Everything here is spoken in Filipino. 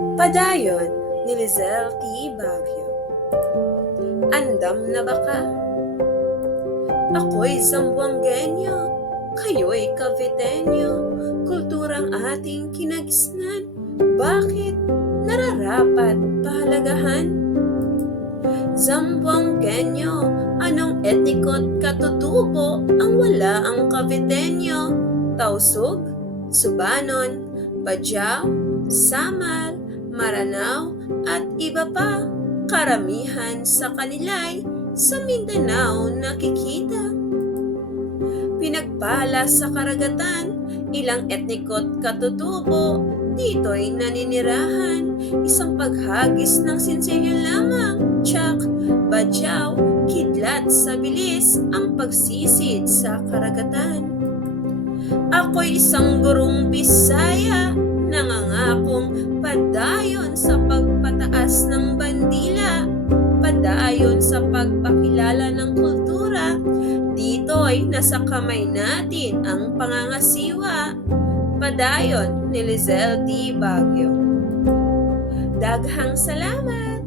Padayon ni Lizelle T. Baguio. Andam na ba ka? Ako'y Zamboangueño, kayo'y Caviteño, kulturang ating kinagisnan. Bakit nararapat pahalagahan? Zamboangueño, anong etniko't katutubo ang wala ang Caviteño? Tausug, Subanon, Bajau, Samal, Maranao at iba pa. Karamihan sa kanila'y sa Mindanao nakikita. Pinagpala sa karagatan, ilang etniko't katutubo, dito'y naninirahan. Isang paghagis ng sinsilyo lamang, tsak, Bajau, kidlat sa bilis ang pagsisid sa karagatan. Ako'y isang gurong Bisaya, nangangakong padayon sa pagpataas ng bandila, padayon sa pagpakilala ng kultura. Dito'y nasa kamay natin ang pangangasiwa. Padayon ni Lizelle D. Baguio. Daghang salamat!